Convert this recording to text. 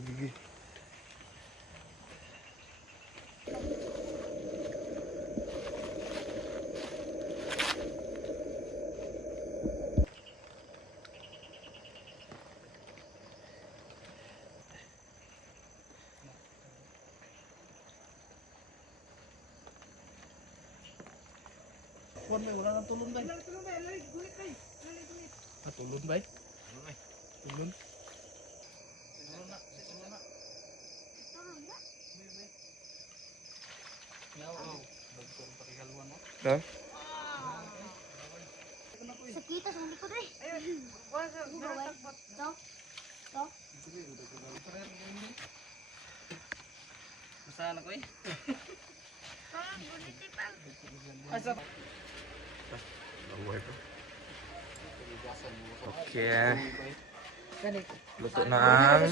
Sige. Kuan bay, wala nang tulon bay. Lang tulong ba? Lalig, gulit bay. Lalig, gulit. Ah, tulon bay. Ano ay? Tulon. Tulon na. Tulon na. Tulong na. Bay bay. Yaw. Bagko ang pakihalwan mo. Ha? Sakita sa likod eh. Ayun. Wala, natakot. Ito. Ito. Saan ako eh? Ah, gulit eh pal. Asa? Bawa ito. Okay. Luto na ang